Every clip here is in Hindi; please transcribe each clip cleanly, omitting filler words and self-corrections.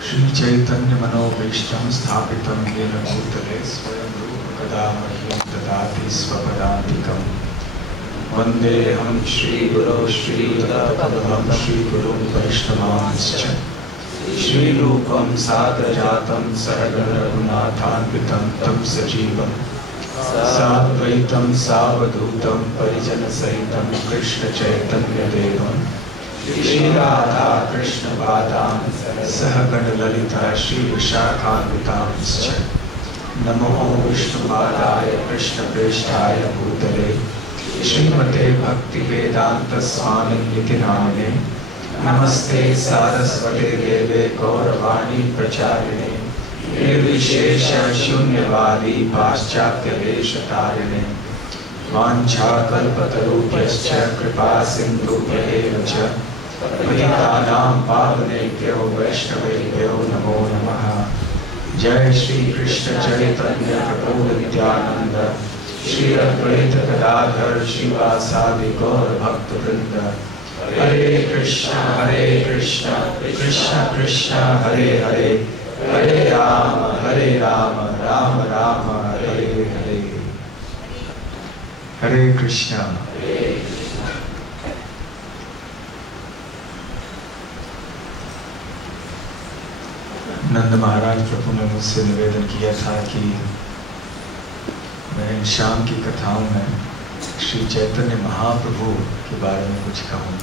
श्री चैतन्य मनोभीष्टं स्थापितं येन भूतले स्वयं रूप कदा मह्यं ददाति स्वपदान्तिकम्। वन्देऽहं श्रीगुरो श्रीयुतपदं श्रीगुरुं वैष्णवांश्च श्रीरूपं साग्रजातं सहगण रघुनाथान्वितं तं सजीवं साद्वैतं सावधूतं परिजनसहितं कृष्ण चैतन्यदेवं श्रीराधा कृष्णपादान् सहगण ललिता श्रीविशाखान्वितांश्च। नमो विष्णुपादाय कृष्णप्रेष्ठाय भूतले श्रीमते भक्तिवेदांत स्वामिनिति नामिने। नमस्ते सारस्वते देवे गौरवाणी प्रचारिणे निर्विशेष शून्यवादी पाश्चात्य देशतारिणे। वाञ्छाकल्पतरुभ्यश्च कृपा सिन्धुभ्येव च पतितानां पावनेभ्यो वैष्णवेभ्यो नमो नमः। जय श्री कृष्ण चैतन्य प्रभु नित्यानंद श्री अद्वैत गदाधर शिवासादि गौर भक्त वृंद। हरे कृष्ण कृष्ण कृष्ण हरे हरे, हरे राम राम राम हरे हरे। हरे कृष्णा। नंद महाराज प्रभु ने मुझसे निवेदन किया था कि मैं इन शाम की कथाओं में श्री चैतन्य महाप्रभु के बारे में कुछ कहूँ,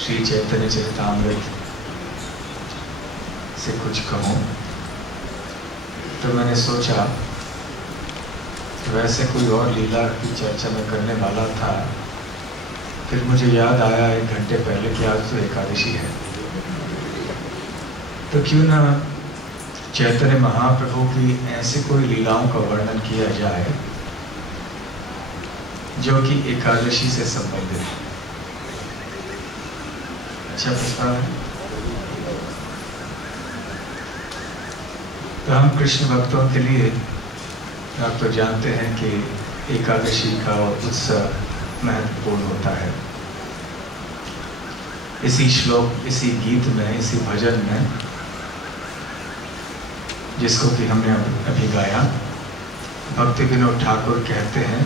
श्री चैतन्य चरितामृत से कुछ कहूँ। तो मैंने सोचा वैसे कोई और लीला की चर्चा में करने वाला था, फिर मुझे याद आया 1 घंटे पहले कि आज तो एकादशी है, तो क्यों ना चैतन्य महाप्रभु की ऐसी कोई लीलाओं का वर्णन किया जाए जो कि एकादशी से संबंधित है। अच्छा प्रस्ताव है। तो हम कृष्ण भक्तों के लिए, आप तो जानते हैं कि एकादशी का उत्सव महत्वपूर्ण होता है। इसी श्लोक, इसी गीत में, इसी भजन में, जिसको कि हमने अभी गाया, भक्ति विनोद ठाकुर कहते हैं,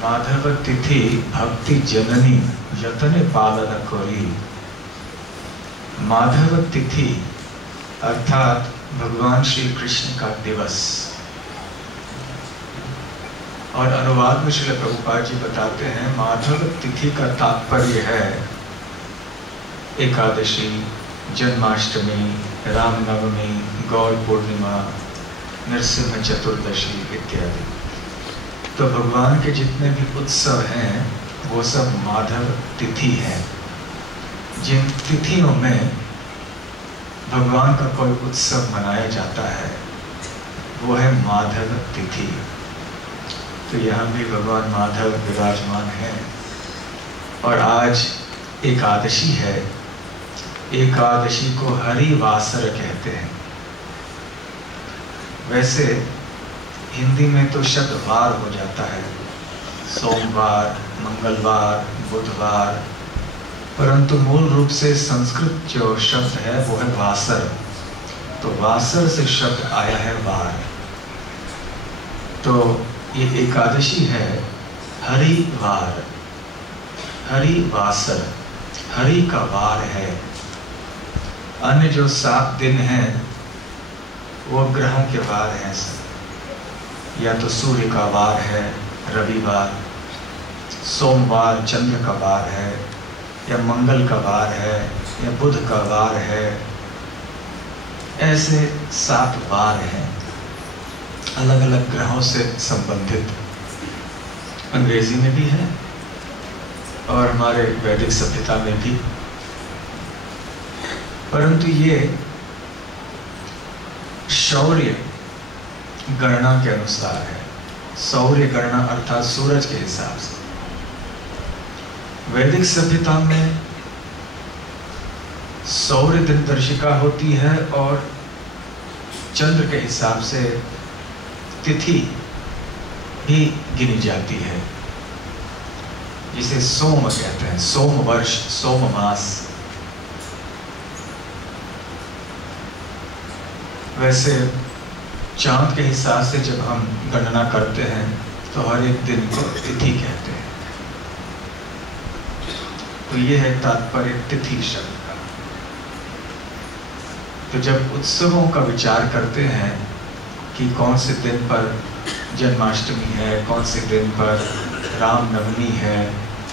माधव तिथि भक्ति जननी यतने पालन कोरी। माधव तिथि अर्थात भगवान श्री कृष्ण का दिवस। और अनुवाद में श्रील प्रभुपाद जी बताते हैं, माधव तिथि का तात्पर्य है एकादशी, जन्माष्टमी, रामनवमी, गौर पूर्णिमा, नरसिंह चतुर्दशी इत्यादि। तो भगवान के जितने भी उत्सव हैं वो सब माधव तिथि हैं। जिन तिथियों में भगवान का कोई उत्सव मनाया जाता है वो है माधव तिथि। तो यहाँ भी भगवान माधव विराजमान हैं। और आज एकादशी है। एकादशी को हरिवासर कहते हैं। वैसे हिंदी में तो शब्द वार हो जाता है, सोमवार, मंगलवार, बुधवार, परंतु मूल रूप से संस्कृत जो शब्द है वो है वासर। तो वासर से शब्द आया है वार। तो ये एकादशी है हरिवार, हरिवासर, हरि का वार है। अन्य जो 7 दिन हैं वो ग्रहों के वार हैं सब। या तो सूर्य का वार है रविवार, सोमवार चंद्र का वार है, या मंगल का वार है, या बुध का वार है। ऐसे 7 वार हैं अलग अलग ग्रहों से संबंधित। अंग्रेजी में भी है और हमारे वैदिक सभ्यता में भी। परंतु ये शौर्य गणना के अनुसार है। सौर्य गणना अर्थात सूरज के हिसाब से। वैदिक सभ्यता में सौर्य दिनदर्शिका होती है और चंद्र के हिसाब से तिथि भी गिनी जाती है, जिसे सोम कहते हैं। सोम वर्ष, सोम मास। वैसे चाँद के हिसाब से जब हम गणना करते हैं तो हर एक दिन को तिथि कहते हैं। तो ये है तात्पर्य तिथि शब्द का। तो जब उत्सवों का विचार करते हैं कि कौन से दिन पर जन्माष्टमी है, कौन से दिन पर रामनवमी है,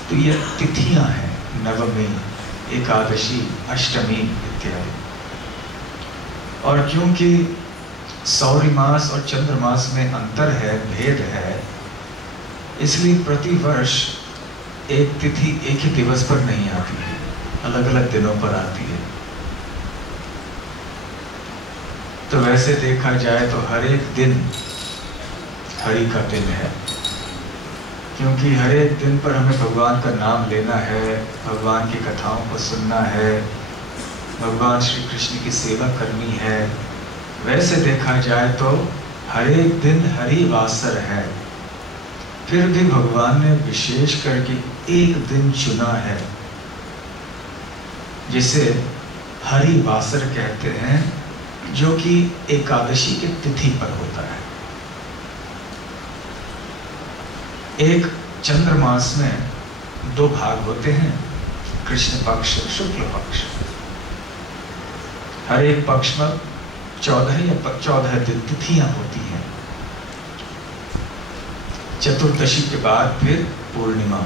तो ये तिथियां हैं, नवमी, एकादशी, अष्टमी इत्यादि। और क्योंकि सौर्यमास और चंद्रमास में अंतर है, भेद है, इसलिए प्रतिवर्ष एक तिथि एक ही दिवस पर नहीं आती है, अलग अलग दिनों पर आती है। तो वैसे देखा जाए तो हर एक दिन हरि का दिन है, क्योंकि हर एक दिन पर हमें भगवान का नाम लेना है, भगवान की कथाओं को सुनना है, भगवान श्री कृष्ण की सेवा करनी है। वैसे देखा जाए तो हर एक दिन हरि वासर है, फिर भी भगवान ने विशेष करके एक दिन चुना है जिसे हरि वासर कहते हैं, जो कि एकादशी की तिथि पर होता है। एक चंद्रमास में दो भाग होते हैं, कृष्ण पक्ष, शुक्ल पक्ष। हर एक पक्ष में 14 तिथियां होती हैं। चतुर्दशी के बाद फिर पूर्णिमा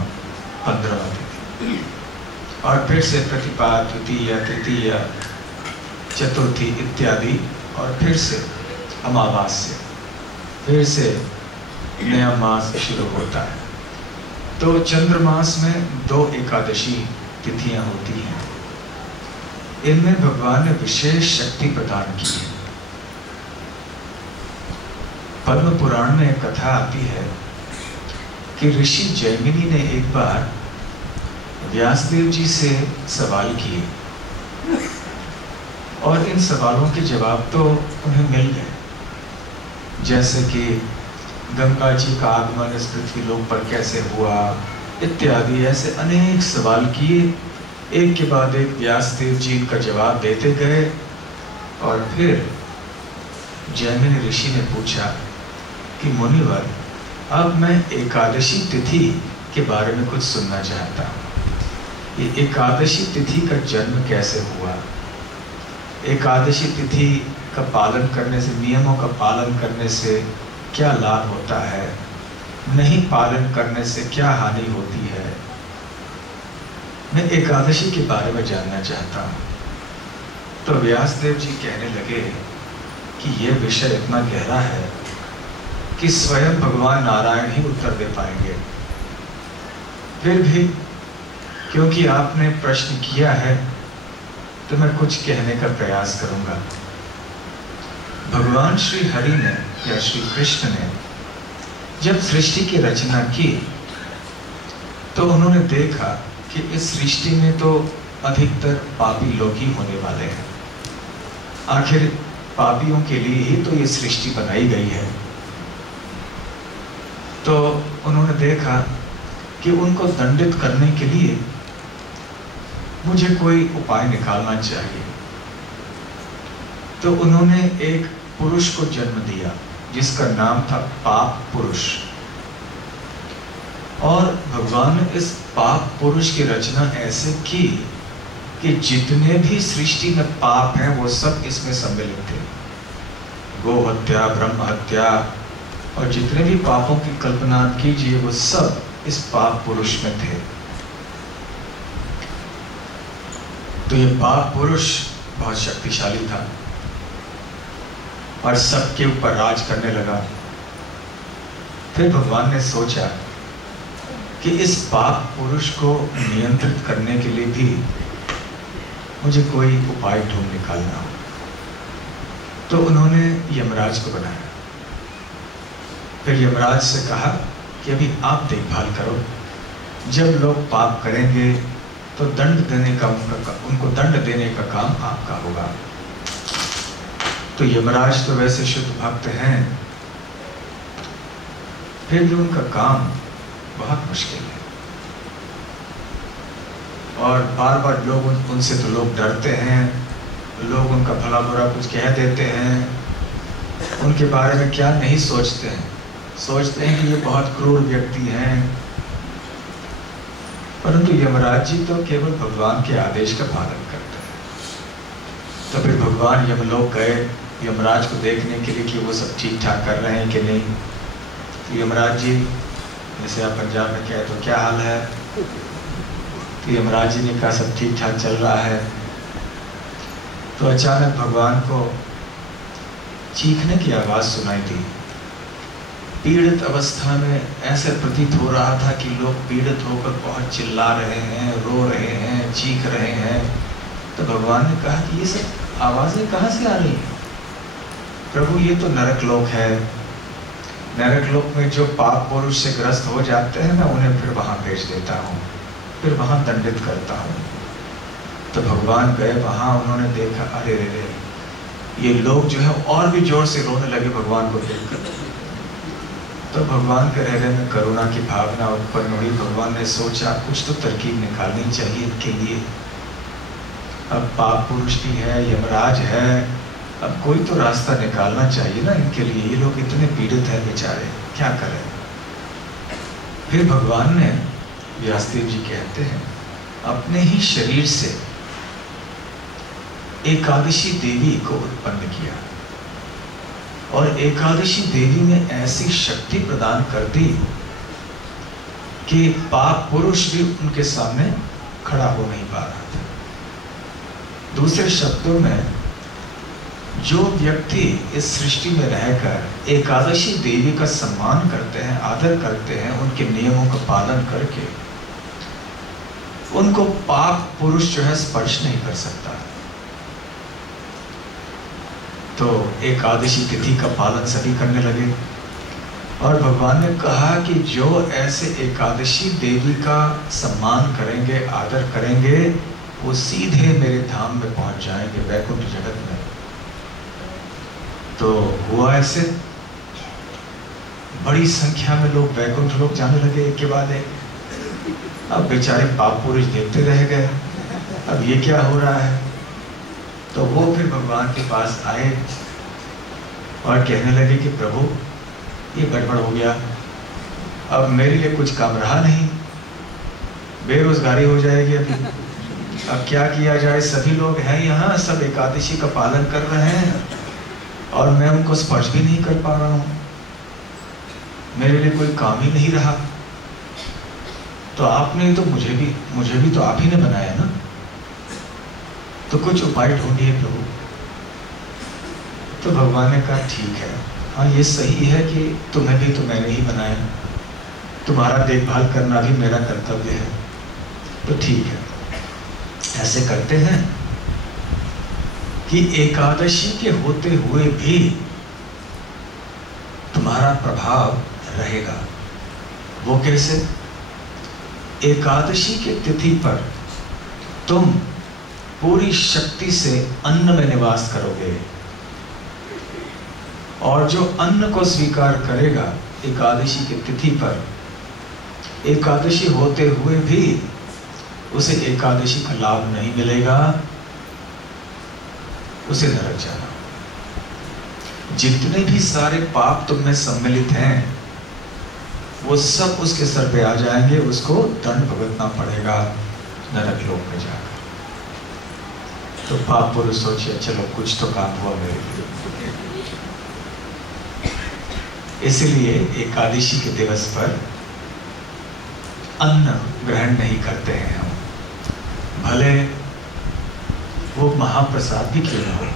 15वां तिथि, और फिर से प्रतिपदा, द्वितीया, तृतीया, चतुर्थी इत्यादि, और फिर से अमावास्या, फिर से नया मास शुरू होता है। तो चंद्रमास में 2 एकादशी तिथियां होती हैं। इनमें भगवान ने विशेष शक्ति प्रदान की है। पद्म पुराण में एक कथा आती है कि ऋषि जैमिनी ने एक बार व्यासदेव जी से सवाल किए, और इन सवालों के जवाब तो उन्हें मिल गए, जैसे कि गंगा जी का आगमन इस पृथ्वी लोक पर कैसे हुआ इत्यादि। ऐसे अनेक सवाल किए, एक के बाद एक व्यासदेव जी इनका जवाब देते गए। और फिर जैमिनी ऋषि ने पूछा कि मुनिवर, अब मैं एकादशी तिथि के बारे में कुछ सुनना चाहता हूँ। ये एकादशी तिथि का जन्म कैसे हुआ, एकादशी तिथि का पालन करने से, नियमों का पालन करने से क्या लाभ होता है, नहीं पालन करने से क्या हानि होती है, मैं एकादशी के बारे में जानना चाहता हूँ। तो व्यासदेव जी कहने लगे कि यह विषय इतना गहरा है कि स्वयं भगवान नारायण ही उत्तर दे पाएंगे। फिर भी क्योंकि आपने प्रश्न किया है तो मैं कुछ कहने का प्रयास करूंगा। भगवान श्री हरि ने या श्री कृष्ण ने जब सृष्टि की रचना की तो उन्होंने देखा कि इस सृष्टि में तो अधिकतर पापी लोग ही होने वाले हैं। आखिर पापियों के लिए ही तो ये सृष्टि बनाई गई है। तो उन्होंने देखा कि उनको दंडित करने के लिए मुझे कोई उपाय निकालना चाहिए। तो उन्होंने एक पुरुष को जन्म दिया जिसका नाम था पाप पुरुष। और भगवान ने इस पाप पुरुष की रचना ऐसे की कि जितने भी सृष्टि में पाप हैं वो सब इसमें सम्मिलित थे। गो हत्या, ब्रह्म हत्या और जितने भी पापों की कल्पना कीजिए वो सब इस पाप पुरुष में थे। तो ये पाप पुरुष बहुत शक्तिशाली था और सबके ऊपर राज करने लगा। फिर भगवान ने सोचा कि इस पाप पुरुष को नियंत्रित करने के लिए भी मुझे कोई उपाय ढूंढ निकालना हो। तो उन्होंने यमराज को बनाया। फिर यमराज से कहा कि अभी आप देखभाल करो, जब लोग पाप करेंगे तो दंड देने का उनको दंड देने का काम आपका होगा। तो यमराज तो वैसे शुद्ध भक्त हैं, फिर भी उनका काम बहुत मुश्किल है और बार बार लोग उनसे तो लोग डरते हैं, लोग उनका भला बुरा कुछ कह देते हैं, उनके बारे में क्या नहीं सोचते हैं। सोचते हैं कि ये बहुत क्रूर व्यक्ति हैं, परंतु यमराज जी तो केवल भगवान के आदेश का पालन करते हैं। तो फिर भगवान यमलोक गए यमराज को देखने के लिए कि वो सब ठीक ठाक कर रहे हैं कि नहीं। तो यमराज जी, जैसे आप पंजाब में कहे तो क्या हाल है, तो यमराज जी ने कहा सब ठीक ठाक चल रहा है। तो अचानक भगवान को चीखने की आवाज सुनाई दी। पीड़ित अवस्था में ऐसे प्रतीत हो रहा था कि लोग पीड़ित होकर बहुत चिल्ला रहे हैं, रो रहे हैं, चीख रहे हैं। तो भगवान ने कहा कि ये सब आवाजें कहाँ से आ रही हैं? प्रभु, ये तो नरक लोक है। नरक लोक में जो पाप पुरुष से ग्रस्त हो जाते हैं, मैं उन्हें फिर वहां भेज देता हूँ, फिर वहां दंडित करता हूँ। तो भगवान गए वहां, उन्होंने देखा, अरे रे, ये लोग जो है और भी जोर से रोने लगे भगवान को देखकर। तो भगवान के हृदय में करुणा की भावना उत्पन्न हुई। भगवान ने सोचा कुछ तो तरकीब निकालनी चाहिए इनके लिए। अब पाप पुरुष भी है, यमराज है, अब कोई तो रास्ता निकालना चाहिए ना इनके लिए। ये लोग इतने पीड़ित हैं बेचारे, क्या करें। फिर भगवान ने, व्यासदेव जी कहते हैं, अपने ही शरीर से एकादशी देवी को उत्पन्न किया और एकादशी देवी ने ऐसी शक्ति प्रदान कर दी कि पाप पुरुष भी उनके सामने खड़ा हो नहीं पा रहा था। दूसरे शब्दों में, जो व्यक्ति इस सृष्टि में रहकर एकादशी देवी का सम्मान करते हैं, आदर करते हैं, उनके नियमों का पालन करके, उनको पाप पुरुष जो है स्पर्श नहीं कर सकता। तो एकादशी तिथि का पालन सभी करने लगे और भगवान ने कहा कि जो ऐसे एकादशी देवी का सम्मान करेंगे, आदर करेंगे, वो सीधे मेरे धाम में पहुंच जाएंगे, वैकुंठ जगत में। तो हुआ ऐसे, बड़ी संख्या में लोग वैकुंठ लोग जाने लगे एक के बाद एक। अब बेचारे पाप पुरुष देखते रह गए, अब ये क्या हो रहा है। तो वो फिर भगवान के पास आए और कहने लगे कि प्रभु, ये गड़बड़ हो गया, अब मेरे लिए कुछ काम रहा नहीं, बेरोजगारी हो जाएगी अभी, अब क्या किया जाए। सभी लोग हैं यहाँ, सब एकादशी का पालन कर रहे हैं और मैं उनको स्पर्श भी नहीं कर पा रहा हूँ, मेरे लिए कोई काम ही नहीं रहा। तो आपने तो मुझे भी तो आप ही ने बनाया ना, तो कुछ उपाय ढूंढिए प्रभु। तो भगवान ने कहा ठीक है, हाँ ये सही है कि तुम्हें भी तो मैंने ही बनाया, तुम्हारा देखभाल करना भी मेरा कर्तव्य है। तो ठीक है, ऐसे करते हैं कि एकादशी के होते हुए भी तुम्हारा प्रभाव रहेगा। वो कैसे? एकादशी के तिथि पर तुम पूरी शक्ति से अन्न में निवास करोगे और जो अन्न को स्वीकार करेगा एकादशी की तिथि पर, एकादशी होते हुए भी उसे एकादशी का लाभ नहीं मिलेगा, उसे नरक जाना। जितने भी सारे पाप तुम में सम्मिलित हैं वो सब उसके सर पे आ जाएंगे, उसको दंड भुगतना पड़ेगा नरक लोक में जाकर। तो पाप पुरुष सोचिए चलो कुछ तो काम हुआ मेरे लिए। इसलिए एकादशी के दिवस पर अन्न ग्रहण नहीं करते हैं हम, भले वो महाप्रसाद भी क्यों ना हो।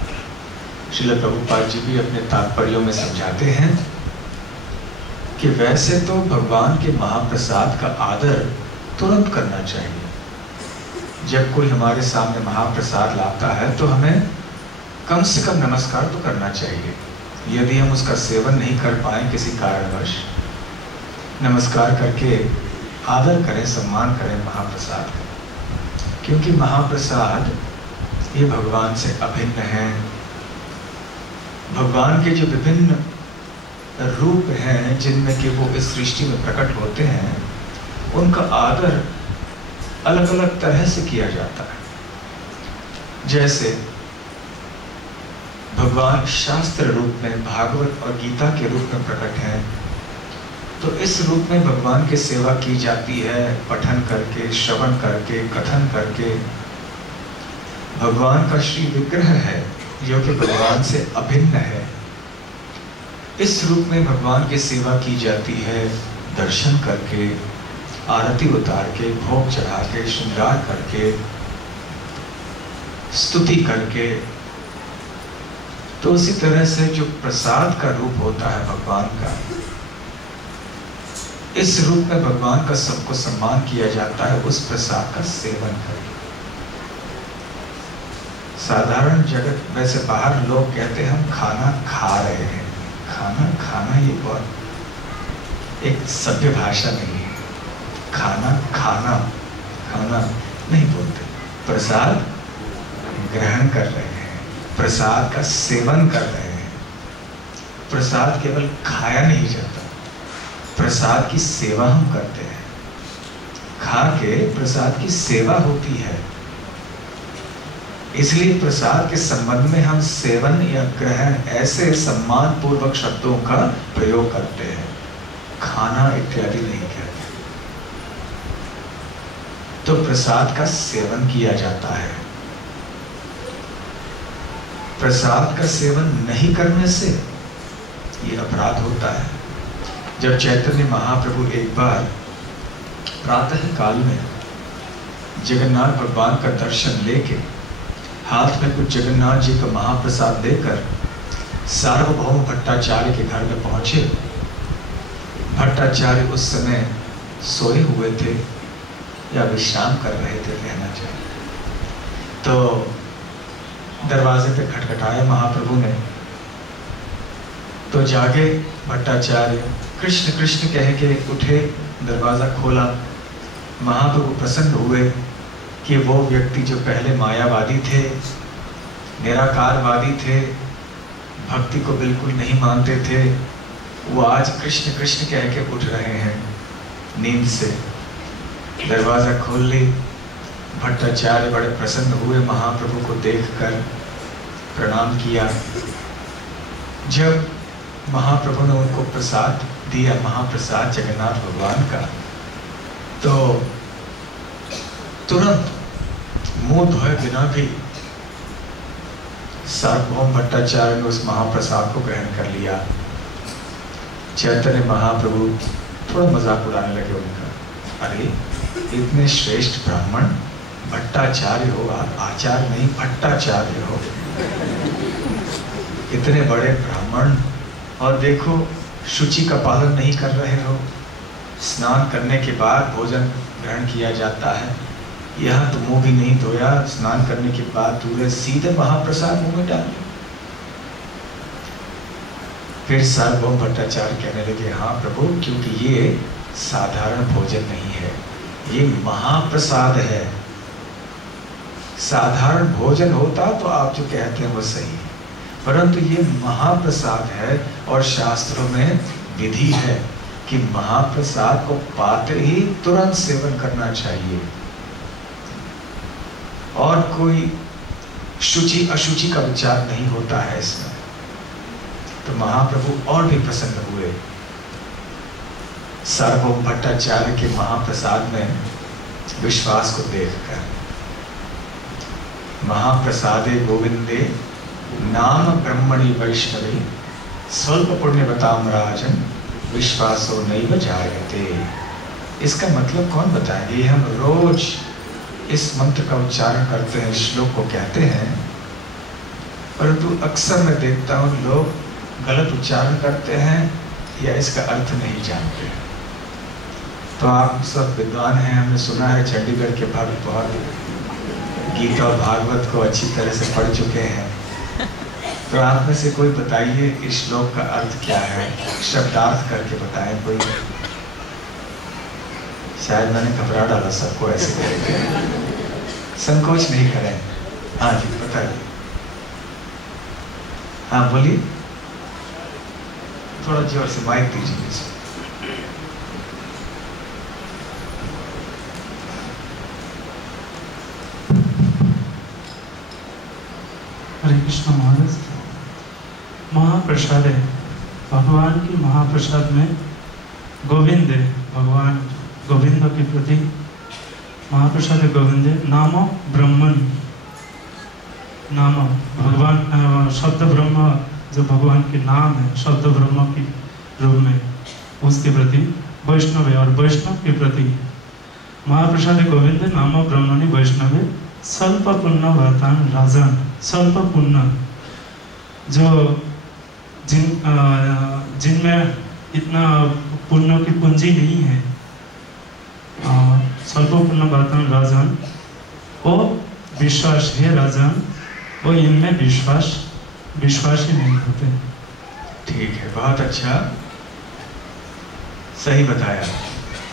श्रील प्रभुपाद जी भी अपने तात्पर्यों में समझाते हैं कि वैसे तो भगवान के महाप्रसाद का आदर तुरंत करना चाहिए। जब कोई हमारे सामने महाप्रसाद लाता है तो हमें कम से कम नमस्कार तो करना चाहिए। यदि हम उसका सेवन नहीं कर पाए किसी कारणवश, नमस्कार करके आदर करें, सम्मान करें महाप्रसाद का, क्योंकि महाप्रसाद ये भगवान से अभिन्न है। भगवान के जो विभिन्न रूप हैं जिनमें कि वो इस सृष्टि में प्रकट होते हैं, उनका आदर अलग अलग तरह से किया जाता है। जैसे भगवान शास्त्र रूप में, भागवत और गीता के रूप में प्रकट हैं, तो इस रूप में भगवान की सेवा की जाती है, पठन करके, श्रवण करके, कथन करके। भगवान का श्री विग्रह है जो कि भगवान से अभिन्न है, इस रूप में भगवान की सेवा की जाती है, दर्शन करके, आरती उतार के, भोग चढ़ा के, श्रृंगार करके, स्तुति करके। तो उसी तरह से जो प्रसाद का रूप होता है भगवान का, इस रूप में भगवान का सबको सम्मान किया जाता है उस प्रसाद का सेवन करके। साधारण जगत, वैसे बाहर लोग कहते हैं हम खाना खा रहे हैं, खाना खाना ये बहुत एक सभ्य भाषा नहीं है। खाना खाना खाना नहीं बोलते, प्रसाद ग्रहण कर रहे हैं, प्रसाद का सेवन कर रहे हैं। प्रसाद केवल खाया नहीं जाता, प्रसाद की सेवा हम करते हैं। खा के प्रसाद की सेवा होती है, इसलिए प्रसाद के संबंध में हम सेवन या ग्रहण ऐसे सम्मान पूर्वक शब्दों का प्रयोग करते हैं, खाना इत्यादि नहीं कहते। तो प्रसाद का सेवन किया जाता है। प्रसाद का सेवन नहीं करने से ये अपराध होता है। जब चैतन्य महाप्रभु एक बार प्रातः काल में जगन्नाथ भगवान का दर्शन लेके हाथ में कुछ जगन्नाथ जी का महाप्रसाद लेकर सार्वभौम भट्टाचार्य के घर में पहुंचे। भट्टाचार्य उस समय सोए हुए थे या विश्राम कर रहे थे, कहना चाहिए। तो दरवाजे पे खटखटाया महाप्रभु ने, तो जागे भट्टाचार्य, कृष्ण कृष्ण कह के उठे, दरवाजा खोला। महाप्रभु प्रसन्न हुए कि वो व्यक्ति जो पहले मायावादी थे, निराकारवादी थे, भक्ति को बिल्कुल नहीं मानते थे, वो आज कृष्ण कृष्ण कह के उठ रहे हैं नींद से। दरवाजा खोल ली। भट्टाचार्य बड़े प्रसन्न हुए, महाप्रभु को देखकर प्रणाम किया। जब महाप्रभु ने उनको प्रसाद दिया, महाप्रसाद जगन्नाथ भगवान का, तो तुरंत मुंह धोए बिना भी सार्वभौम भट्टाचार्य ने उस महाप्रसाद को ग्रहण कर लिया। चैतन्य महाप्रभु थोड़ा मजाक उड़ाने लगे उनका, अरे इतने श्रेष्ठ ब्राह्मण भट्टाचार्य हो, आचार्य नहीं भट्टाचार्य हो, इतने बड़े ब्राह्मण, और देखो शुचि का पालन नहीं कर रहे हो। स्नान करने के बाद भोजन ग्रहण किया जाता है, यहाँ तो मुंह भी नहीं धोया, स्नान करने के बाद दूर सीधे महाप्रसाद मुंह में डाल लिया। फिर सार्वभौम भट्टाचार्य कहने लगे, हाँ प्रभु, क्योंकि ये साधारण भोजन नहीं है, ये महाप्रसाद है। साधारण भोजन होता तो आप जो कहते हैं वो सही है, परंतु ये महाप्रसाद है और शास्त्रों में विधि है कि महाप्रसाद को पाते ही तुरंत सेवन करना चाहिए और कोई शुचि अशुचि का विचार नहीं होता है इसमें। तो महाप्रभु और भी प्रसन्न हुए। सार्वभौम भट्टाचार्य के महाप्रसाद में विश्वास को देखकर। महाप्रसादे गोविंदे नाम ब्रह्मणि वैष्णवी स्वल्प पुण्यवताम राजन विश्वासो नैव जायते। इसका मतलब कौन बताएंगे? हम रोज इस मंत्र का उच्चारण करते हैं, श्लोक को कहते हैं, परंतु अक्सर मैं देखता हूँ लोग गलत उच्चारण करते हैं या इसका अर्थ नहीं जानते। तो आप सब विद्वान हैं, हमने सुना है चंडीगढ़ के भक्त बहुत गीता और भागवत को अच्छी तरह से पढ़ चुके हैं। तो आप में से कोई बताइए इस श्लोक का अर्थ क्या है, शब्दार्थ करके बताएं कोई। शायद मैंने घबरा डाला सबको ऐसे करके, संकोच नहीं करें। हाँ जी बताइए, हाँ बोलिए, थोड़ा जोर से माइक दीजिए। हरे कृष्ण महाराज, महाप्रसाद है, भगवान की महाप्रसाद में गोविंद है, भगवान गोविंद के प्रति महाप्रसाद है गोविंद है। नामो ब्रह्मणि, नाम भगवान शब्द ब्रह्म जो भगवान के नाम है, शब्द ब्रह्म के रूप में उसके प्रति वैष्णव है, और वैष्णव के प्रति महाप्रसाद गोविंद नाम ब्रह्मणि वैष्णव है। स्वल्प पुण्य वर्तान राजन, स्वल्प पुण्य जो जिनमें इतना पुण्य की पूंजी नहीं है, स्वल्प पुण्य वर्तान राजन, वो विश्वास है राजन, वो इनमें विश्वास ही नहीं होते। ठीक है, बहुत अच्छा, सही बताया,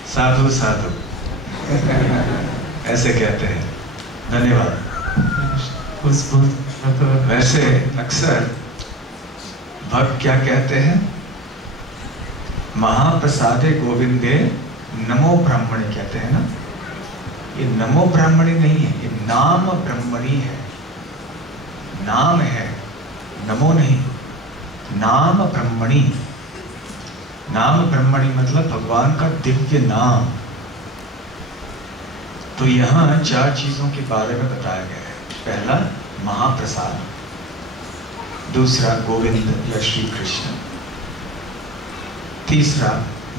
साधु साधु ऐसे कहते हैं। धन्यवाद। वैसे अक्सर भक्त क्या कहते हैं, महाप्रसादे गोविंदे नमो ब्राह्मणे कहते हैं ना। ये नमो ब्राह्मणी नहीं है, ये नाम ब्राह्मणी है, नाम है, नमो नहीं, नाम ब्रह्मणी। नाम ब्रह्मणी मतलब भगवान का दिव्य नाम। तो यहाँ 4 चीजों के बारे में बताया गया है। पहला महाप्रसाद, दूसरा गोविंद या श्री कृष्ण, तीसरा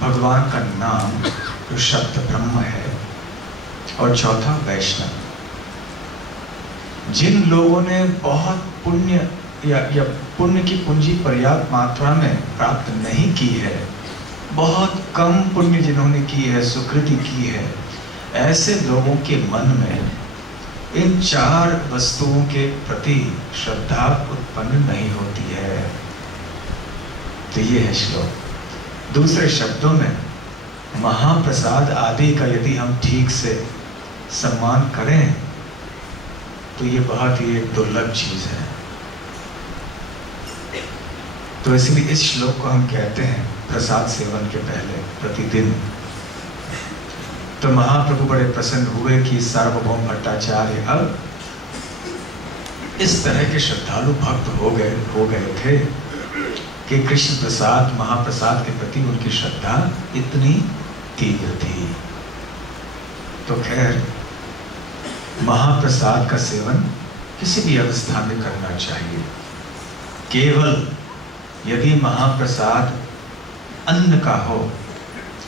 भगवान का नाम जो शब्द ब्रह्म है, और चौथा वैष्णव। जिन लोगों ने बहुत पुण्य या पुण्य की पूंजी पर्याप्त मात्रा में प्राप्त नहीं की है, बहुत कम पुण्य जिन्होंने की है, सुकृति की है, ऐसे लोगों के मन में इन 4 वस्तुओं के प्रति श्रद्धा उत्पन्न नहीं होती है। तो ये है श्लोक। दूसरे शब्दों में महाप्रसाद आदि का यदि हम ठीक से सम्मान करें तो ये बहुत ही एक दुर्लभ चीज है। तो इसलिए इस श्लोक को हम कहते हैं प्रसाद सेवन के पहले प्रतिदिन। तो महाप्रभु बड़े प्रसन्न हुए कि सार्वभौम भट्टाचार्य अब इस तरह के श्रद्धालु भक्त हो गए थे कि कृष्ण प्रसाद महाप्रसाद के प्रति उनकी श्रद्धा इतनी तीव्र थी। तो खैर, महाप्रसाद का सेवन किसी भी अवस्था में करना चाहिए। केवल यदि महाप्रसाद अन्न का हो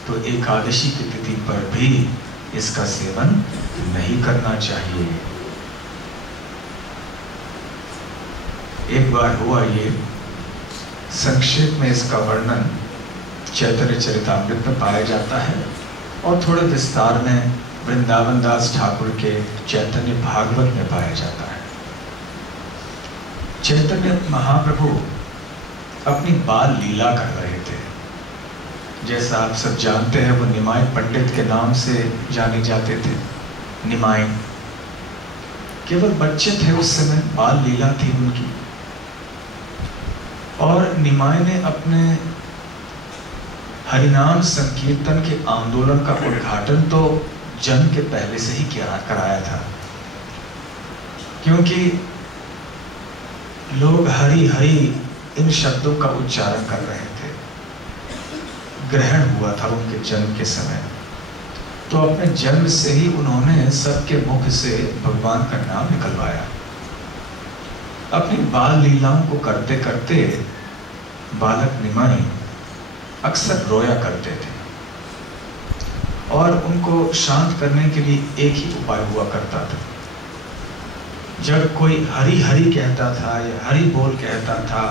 तो एकादशी की तिथि पर भी इसका सेवन नहीं करना चाहिए। एक बार हुआ ये, संक्षेप में इसका वर्णन चैतन्य चरितामृत में पाया जाता है और थोड़े विस्तार में वृंदावन दास ठाकुर के चैतन्य भागवत में पाया जाता है। चैतन्य महाप्रभु अपनी बाल लीला कर रहे थे। जैसा आप सब जानते हैं, वो निमाई पंडित के नाम से जाने जाते थे। निमाई केवल बच्चे थे उस समय, बाल लीला थी उनकी। और निमाई ने अपने हरिनाम संकीर्तन के आंदोलन का उद्घाटन तो जन्म के पहले से ही कराया था, क्योंकि लोग हरि हरि इन शब्दों का उच्चारण कर रहे थे। ग्रहण हुआ था उनके जन्म के समय, तो अपने जन्म से ही उन्होंने सबके मुख से भगवान का नाम निकलवाया। अपनी बाल लीलाओं को करते करते बालक निमाई अक्सर रोया करते थे और उनको शांत करने के लिए एक ही उपाय हुआ करता था। जब कोई हरि हरि कहता था या हरि बोल कहता था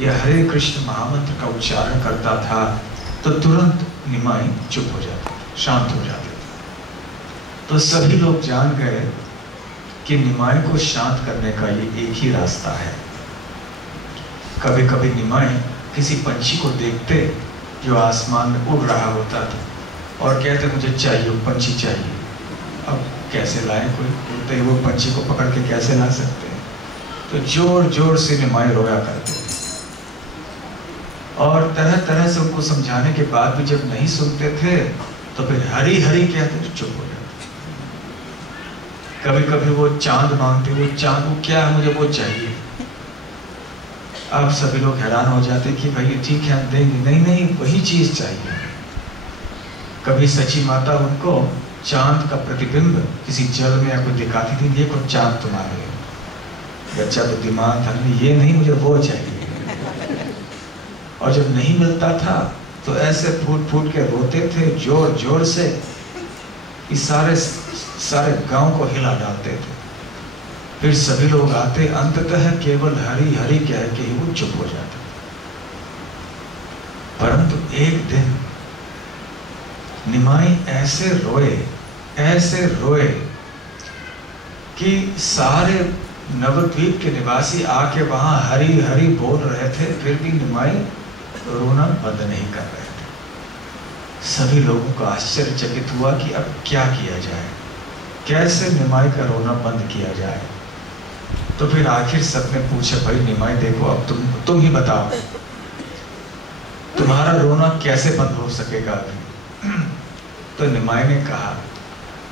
या हरे कृष्ण महामंत्र का उच्चारण करता था तो तुरंत निमाई चुप हो जाते, शांत हो जाते थे। तो सभी लोग जान गए कि निमाई को शांत करने का ये एक ही रास्ता है। कभी कभी निमाई किसी पंछी को देखते जो आसमान में उड़ रहा होता था और कहते मुझे चाहिए, पंछी चाहिए। अब कैसे लाए, कोई उड़ते हुए पंछी को पकड़ के कैसे ला सकते हैं? तो जोर जोर से निमाई रोया करते थे और तरह तरह से उनको समझाने के बाद भी जब नहीं सुनते थे तो फिर हरी हरी कहते तो चुप हो जाते। कभी कभी वो चांद मांगते, वो चांद, वो क्या है, मुझे वो चाहिए। अब सभी लोग हैरान हो जाते कि भाई ठीक है हम देंगे, नहीं नहीं वही चीज चाहिए। कभी सची माता उनको चांद का प्रतिबिंब किसी जल में या कोई दिखाती थी, ये कोई चांद तुम्हारे। बच्चा बुद्धिमान था, ये नहीं मुझे वो चाहिए। और जब नहीं मिलता था तो ऐसे फूट फूट के रोते थे जोर जोर से कि सारे गांव को हिला डालते थे। फिर सभी लोग आते, अंततः केवल हरि हरि कह के ही वो चुप हो जाते। परंतु एक दिन निमाई ऐसे रोए कि सारे नवद्वीप के निवासी आके वहां हरि हरि बोल रहे थे, फिर भी निमाई रोना बंद नहीं कर रहे थे। सभी लोगों को आश्चर्यचकित हुआ कि अब क्या किया जाए, कैसे निमाई का रोना बंद किया जाए। तो फिर आखिर सबने पूछा, भाई निमाई देखो अब तुम ही बताओ, तुम्हारा रोना कैसे बंद हो सकेगा अभी। तो निमाई ने कहा,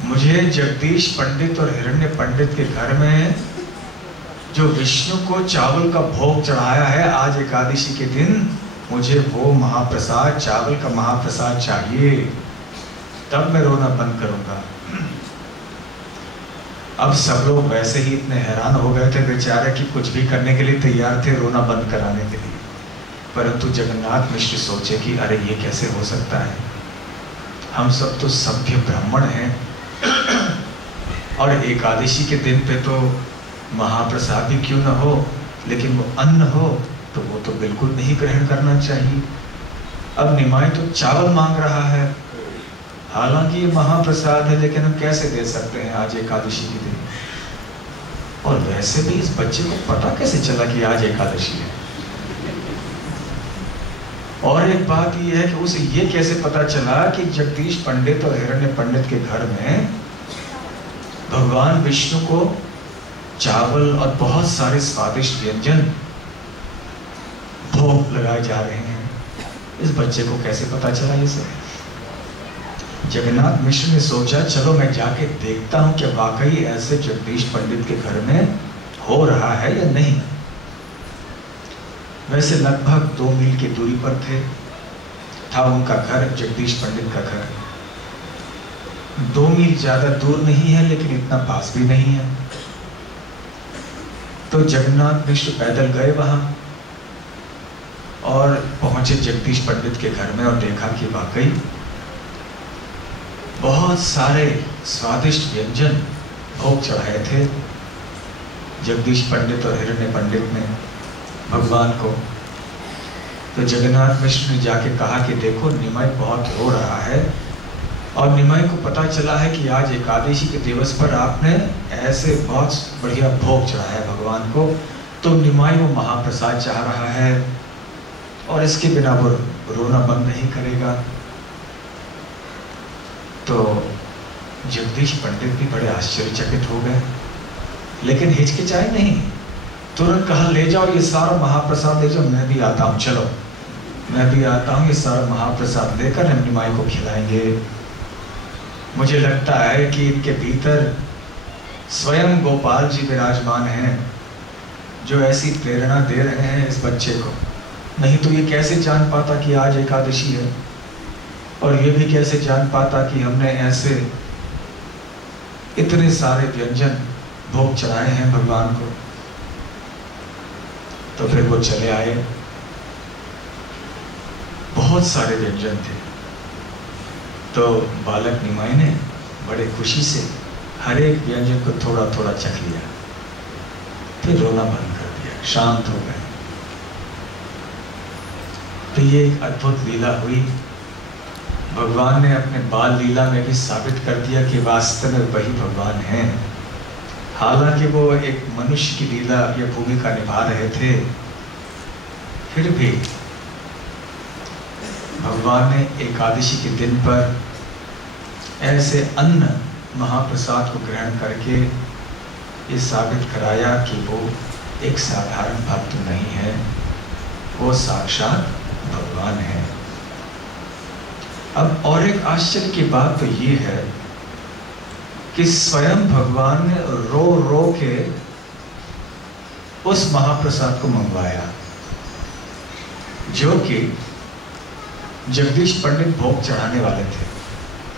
मुझे जगदीश पंडित और हिरण्य पंडित के घर में जो विष्णु को चावल का भोग चढ़ाया है आज एकादशी के दिन, मुझे वो महाप्रसाद, चावल का महाप्रसाद चाहिए, तब मैं रोना बंद करूंगा। अब सब लोग वैसे ही इतने हैरान हो गए थे बेचारे कि कुछ भी करने के लिए तैयार थे रोना बंद कराने के लिए। परंतु जगन्नाथ मिश्र सोचे कि अरे ये कैसे हो सकता है, हम सब तो सभ्य ब्राह्मण हैं और एकादशी के दिन पे तो महाप्रसाद भी क्यों न हो, लेकिन वो अन्न हो तो वो तो बिल्कुल नहीं ग्रहण करना चाहिए। अब निमाई तो चावल मांग रहा है, हालांकि ये महाप्रसाद है, लेकिन हम कैसे दे सकते हैं आज एकादशी के दिन। और वैसे भी इस बच्चे को पता कैसे चला कि आज एकादशी है। और एक बात ये है कि उसे ये कैसे पता चला कि जगदीश पंडित और हिरण्य पंडित के घर में भगवान विष्णु को चावल और बहुत सारे स्वादिष्ट व्यंजन भोग लगाए जा रहे हैं। इस बच्चे को कैसे पता चला ये सब। जगन्नाथ मिश्र ने सोचा, चलो मैं जाके देखता हूं कि वाकई ऐसे जगदीश पंडित के घर में हो रहा है या नहीं। वैसे लगभग 2 मील की दूरी पर था उनका घर, जगदीश पंडित का घर। 2 मील ज्यादा दूर नहीं है, लेकिन इतना पास भी नहीं है। तो जगन्नाथ मिश्र पैदल गए वहां और पहुंचे जगदीश पंडित के घर में और देखा कि वाकई बहुत सारे स्वादिष्ट व्यंजन भोग चढ़ाए थे जगदीश पंडित और हिरण्य पंडित ने भगवान को। तो जगन्नाथ मिश्र ने जाके कहा कि देखो निमाई बहुत रो रहा है और निमाई को पता चला है कि आज एकादशी के दिवस पर आपने ऐसे बहुत बढ़िया भोग चढ़ाया है भगवान को, तो निमाई वो महाप्रसाद चाह रहा है और इसके बिना वो रोना बंद नहीं करेगा। तो जगदीश पंडित भी बड़े आश्चर्यचकित हो गए, लेकिन हिचकिचाए नहीं, तुरंत कहा ले जाओ ये सारा महाप्रसाद ले जाओ, मैं भी आता हूँ, चलो मैं भी आता हूँ, ये सारा महाप्रसाद लेकर हम निमाई को खिलाएंगे। मुझे लगता है कि इनके भीतर स्वयं गोपाल जी विराजमान हैं जो ऐसी प्रेरणा दे रहे हैं इस बच्चे को, नहीं तो ये कैसे जान पाता कि आज एकादशी है, और ये भी कैसे जान पाता कि हमने ऐसे इतने सारे व्यंजन भोग चढ़ाए हैं भगवान को। तो फिर वो चले आए, बहुत सारे व्यंजन थे। तो बालक निमाई ने बड़े खुशी से हर एक व्यंजन को थोड़ा थोड़ा चख लिया, फिर रोना बंद कर दिया, शांत हो गए। तो ये एक अद्भुत लीला हुई। भगवान ने अपने बाल लीला में भी साबित कर दिया कि वास्तव में वही भगवान हैं। हालांकि वो एक मनुष्य की लीला या भूमिका निभा रहे थे, फिर भी भगवान ने एकादशी के दिन पर ऐसे अन्न महाप्रसाद को ग्रहण करके ये साबित कराया कि वो एक साधारण भक्त नहीं है, वो साक्षात भगवान है। अब और एक आश्चर्य की बात तो ये है कि स्वयं भगवान ने रो रो के उस महाप्रसाद को मंगवाया। जो कि जगदीश पंडित भोग चढ़ाने वाले थे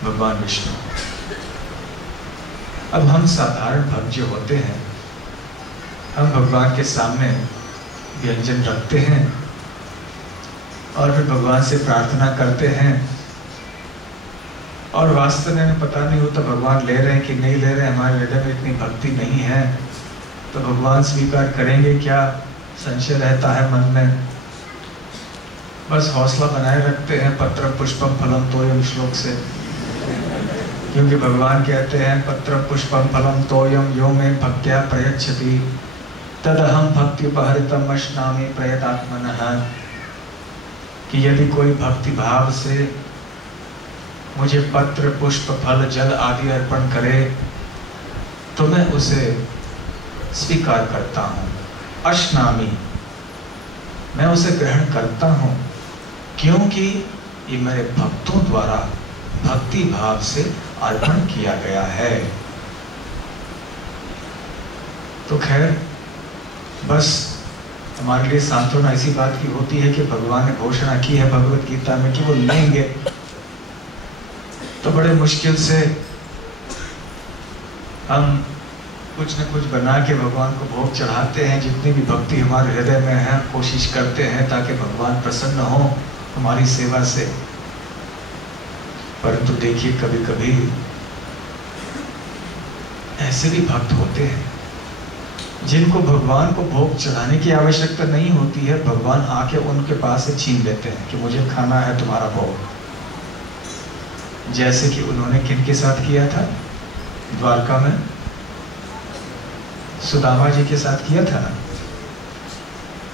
भगवान विष्णु। अब हम साधारण भक्त जो होते हैं, हम भगवान के सामने व्यंजन रखते हैं और फिर भगवान से प्रार्थना करते हैं, और वास्तव में पता नहीं होता भगवान ले रहे हैं कि नहीं ले रहे हैं। हमारे हृदय में इतनी भक्ति नहीं है तो भगवान स्वीकार करेंगे क्या, संशय रहता है मन में। बस हौसला बनाए रखते हैं पत्र पुष्पम फलम तोयम श्लोक से, क्योंकि भगवान कहते हैं पत्र पुष्पम फलम तोयम यो में भक्त्या प्रयच्छति तदहम भक्ति उपहरितम अश्नामि प्रयतात्मनः, कि यदि कोई भक्ति भाव से मुझे पत्र पुष्प फल जल आदि अर्पण करे तो मैं उसे स्वीकार करता हूँ। अश्नामि, मैं उसे ग्रहण करता हूँ, क्योंकि ये मेरे भक्तों द्वारा भक्ति भाव से अर्पण किया गया है। तो खैर, बस हमारे लिए सांत्वना इसी बात की होती है कि भगवान ने घोषणा की है भगवत गीता में कि वो लेंगे, तो बड़े मुश्किल से हम कुछ न कुछ बना के भगवान को भोग चढ़ाते हैं। जितनी भी भक्ति हमारे हृदय में है कोशिश करते हैं ताकि भगवान प्रसन्न हो हमारी सेवा से। परंतु देखिए, कभी कभी ऐसे भी भक्त होते हैं जिनको भगवान को भोग चढ़ाने की आवश्यकता नहीं होती है, भगवान आके उनके पास से छीन लेते हैं कि मुझे खाना है तुम्हारा भोग। जैसे कि उन्होंने किनके साथ किया था द्वारका में, सुदामा जी के साथ किया था ना।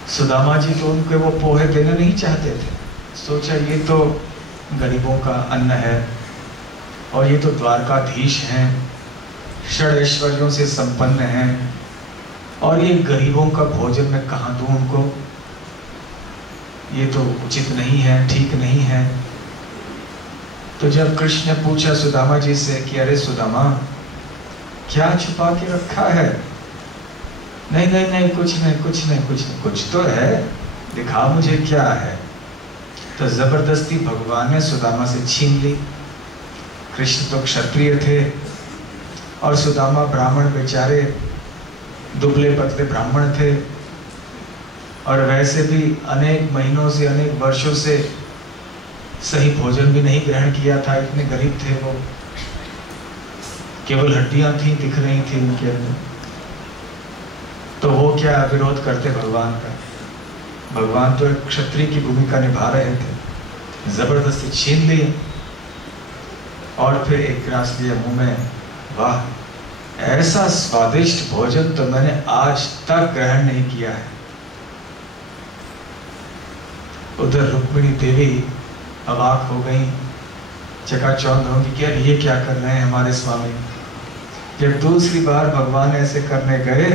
सुदामा जी तो उनके वो पोहे देना नहीं चाहते थे, सोचा ये तो गरीबों का अन्न है और ये तो द्वारकाधीश हैं, षड ऐश्वर्यों से संपन्न हैं, और ये गरीबों का भोजन मैं कहाँ दूं उनको, ये तो उचित नहीं है, ठीक नहीं है। तो जब कृष्ण ने पूछा सुदामा जी से कि अरे सुदामा, क्या छुपा के रखा है? नहीं नहीं नहीं, कुछ नहीं कुछ नहीं कुछ नहीं, कुछ तो है, दिखा मुझे क्या है। तो जबरदस्ती भगवान ने सुदामा से छीन ली। कृष्ण तो क्षत्रिय थे और सुदामा ब्राह्मण बेचारे, दुबले पतले ब्राह्मण थे, और वैसे भी अनेक महीनों से अनेक वर्षों से सही भोजन भी नहीं ग्रहण किया था, इतने गरीब थे वो, केवल हड्डियां थी दिख रही थी उनके अंदर। तो वो क्या विरोध करते भगवान का। भगवान तो एक क्षत्रिय की भूमिका निभा रहे थे, जबरदस्ती छीन लिए और फिर एक ग्रास लिया मुंह में। वाह, ऐसा स्वादिष्ट भोजन तो मैंने आज तक ग्रहण नहीं किया है। उधर रुक्मिणी देवी अवाक हो गई, चकाचौंध होगी कि ये क्या कर रहे हैं हमारे स्वामी। जब दूसरी बार भगवान ऐसे करने गए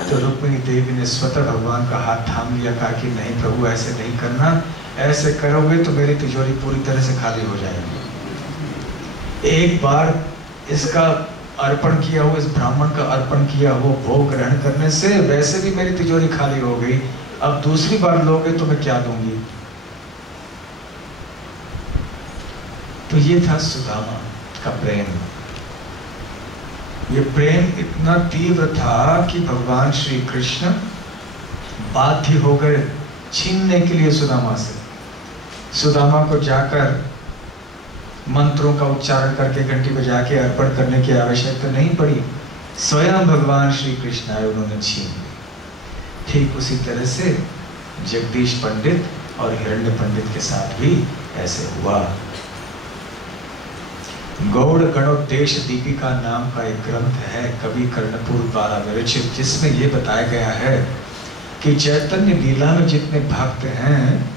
तो रुक्मिणी देवी ने स्वतः भगवान का हाथ थाम लिया, कहा कि नहीं प्रभु, ऐसे नहीं करना, ऐसे करोगे तो मेरी तिजोरी पूरी तरह से खाली हो जाएगी। एक बार इसका अर्पण किया हुआ, इस ब्राह्मण का अर्पण किया हुआ भोग ग्रहण करने से वैसे भी मेरी तिजोरी खाली हो गई, अब दूसरी बार लोगे तो मैं क्या दूंगी। तो ये था सुदामा का प्रेम। ये प्रेम इतना तीव्र था कि भगवान श्री कृष्ण बाध्य हो गए छीनने के लिए सुदामा से। सुदामा को जाकर मंत्रों का उच्चारण करके घंटी बजा के अर्पण करने की आवश्यकता नहीं पड़ी, स्वयं भगवान श्री कृष्ण आए, उन्होंने छीन ली। ठीक उसी तरह से जगदीश पंडित और हिरण्य पंडित के साथ भी ऐसे हुआ। गौड़ गणोद्देश दीपिका नाम का एक ग्रंथ है कवि कर्णपुर द्वारा विरचित, जिसमें यह बताया गया है कि चैतन्य लीला में जितने भक्त हैं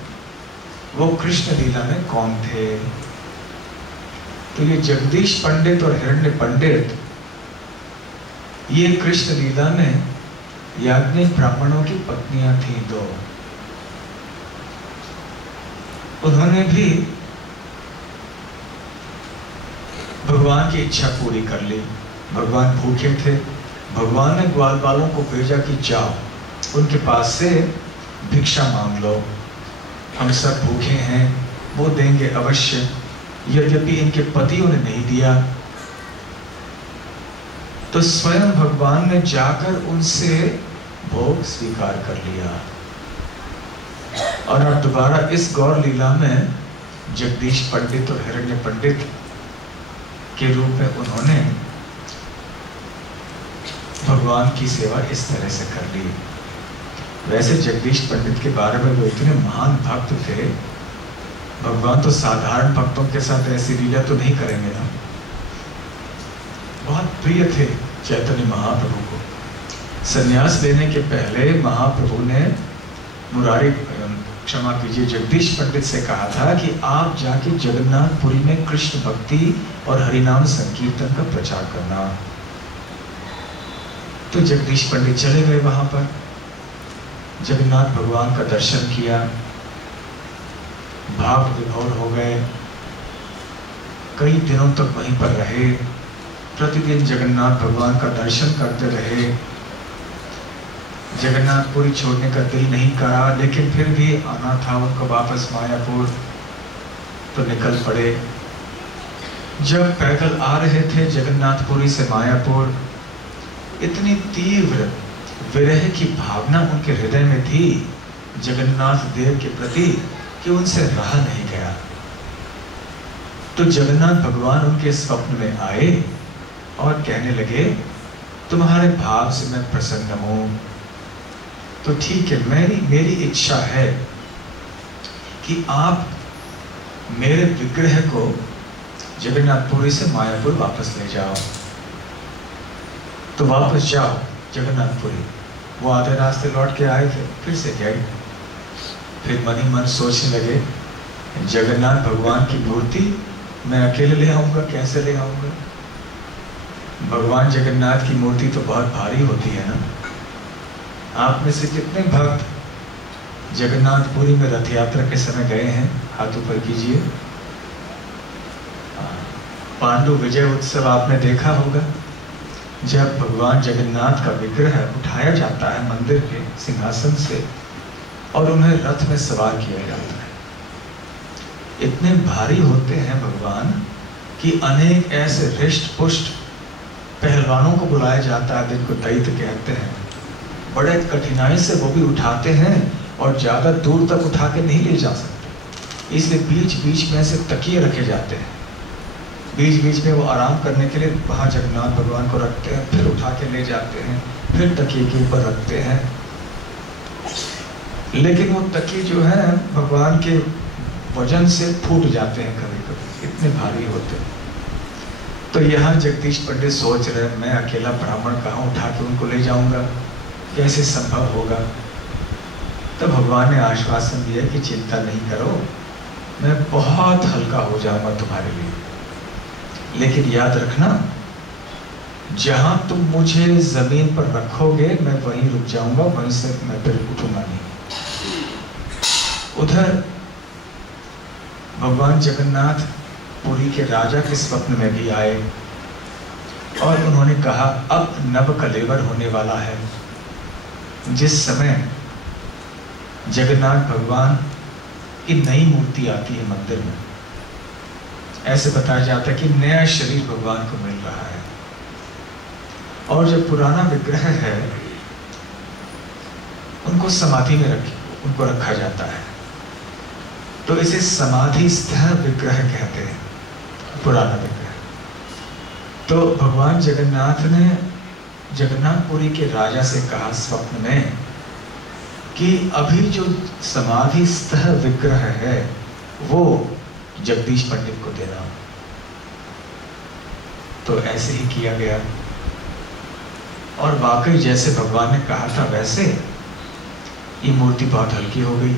वो कृष्ण लीला में कौन थे। तो ये जगदीश पंडित और हिरण्य पंडित, ये कृष्ण लीला में याज्ञिक ब्राह्मणों की पत्नियां थीं दो। उन्होंने भी भगवान की इच्छा पूरी कर ली। भगवान भूखे थे, भगवान ने ग्वाल बालों को भेजा कि जाओ उनके पास से भिक्षा मांग लो। हम सब भूखे हैं, वो देंगे अवश्य, यद्यपि इनके पतियों ने नहीं दिया। तो स्वयं भगवान ने जाकर उनसे भोग स्वीकार कर लिया। और अब दोबारा इस गौर लीला में जगदीश पंडित और हिरण्य पंडित के रूप में उन्होंने भगवान की सेवा इस तरह से कर ली। वैसे जगदीश पंडित के बारे में वो इतने महान भक्त थे, भगवान तो साधारण भक्तों के साथ ऐसी लीला तो नहीं करेंगे ना। बहुत प्रिय थे चैतन्य महाप्रभु को। संन्यास लेने के पहले महाप्रभु ने क्षमा कीजिए, जगदीश पंडित से कहा था कि आप जाके जगन्नाथपुरी में कृष्ण भक्ति और हरिनाम संकीर्तन का प्रचार करना। तो जगदीश पंडित चले गए वहां पर, जगन्नाथ भगवान का दर्शन किया, भाव विभोर हो गए, कई दिनों तक वहीं पर रहे, प्रतिदिन जगन्नाथ भगवान का दर्शन करते रहे। जगन्नाथपुरी छोड़ने का दिल नहीं करा, लेकिन फिर भी आना था उनको वापस मायापुर, तो निकल पड़े। जब पैदल आ रहे थे जगन्नाथपुरी से मायापुर, इतनी तीव्र विरह की भावना उनके हृदय में थी जगन्नाथ देव के प्रति कि उनसे रहा नहीं गया। तो जगन्नाथ भगवान उनके स्वप्न में आए और कहने लगे, तुम्हारे भाव से मैं प्रसन्न हूं, तो ठीक है, मेरी इच्छा है कि आप मेरे विग्रह को जगन्नाथपुरी से मायापुर वापस ले जाओ। तो वापस जाओ जगन्नाथपुरी। वो आधे रास्ते लौट के आए थे, फिर से गए। फिर मन ही मन सोचने लगे, जगन्नाथ भगवान की मूर्ति मैं अकेले ले आऊंगा, कैसे ले आऊंगा? भगवान जगन्नाथ की मूर्ति तो बहुत भारी होती है ना। आप में से कितने भक्त जगन्नाथपुरी में रथ यात्रा के समय गए हैं? हाथ ऊपर कीजिए। पांडु विजय उत्सव आपने देखा होगा, जब भगवान जगन्नाथ का विग्रह उठाया जाता है मंदिर के सिंहासन से और उन्हें रथ में सवार किया जाता है। इतने भारी होते हैं भगवान कि अनेक ऐसे हृष्ट पुष्ट पहलवानों को बुलाया जाता है, जिनको दैत्य कहते हैं। बड़े कठिनाई से वो भी उठाते हैं और ज्यादा दूर तक उठा के नहीं ले जा सकते, इसलिए बीच बीच में ऐसे तकिए रखे जाते हैं। बीच बीच में वो आराम करने के लिए वहां जगन्नाथ भगवान को रखते हैं, फिर उठा के ले जाते हैं, फिर तकिए के ऊपर रखते हैं। लेकिन वो तकिए जो है भगवान के वजन से फूट जाते हैं कभी कभी, इतने भारी होते हैं। तो यहाँ जगदीश पंडित सोच रहे, मैं अकेला ब्राह्मण कहाँ उठा के उनको ले जाऊंगा, कैसे संभव होगा? तो भगवान ने आश्वासन दिया कि चिंता नहीं करो, मैं बहुत हल्का हो जाऊंगा तुम्हारे लिए, लेकिन याद रखना, जहां तुम मुझे जमीन पर रखोगे मैं वहीं रुक जाऊंगा, वहीं से मैं फिर उठूंगा नहीं। उधर भगवान जगन्नाथ पुरी के राजा के स्वप्न में भी आए और उन्होंने कहा, अब नव कलेवर होने वाला है। जिस समय जगन्नाथ भगवान की नई मूर्ति आती है मंदिर में, ऐसे बताया जाता है कि नया शरीर भगवान को मिल रहा है, और जो पुराना विग्रह है उनको समाधि में उनको रखा जाता है। तो इसे समाधिस्थ विग्रह कहते हैं, पुराना विग्रह। तो भगवान जगन्नाथ ने जगन्नाथपुरी के राजा से कहा स्वप्न में कि अभी जो समाधिस्थ विग्रह है वो जगदीश पंडित को देना। तो ऐसे ही किया गया, और वाकई जैसे भगवान ने कहा था वैसे ये मूर्ति बहुत हल्की हो गई।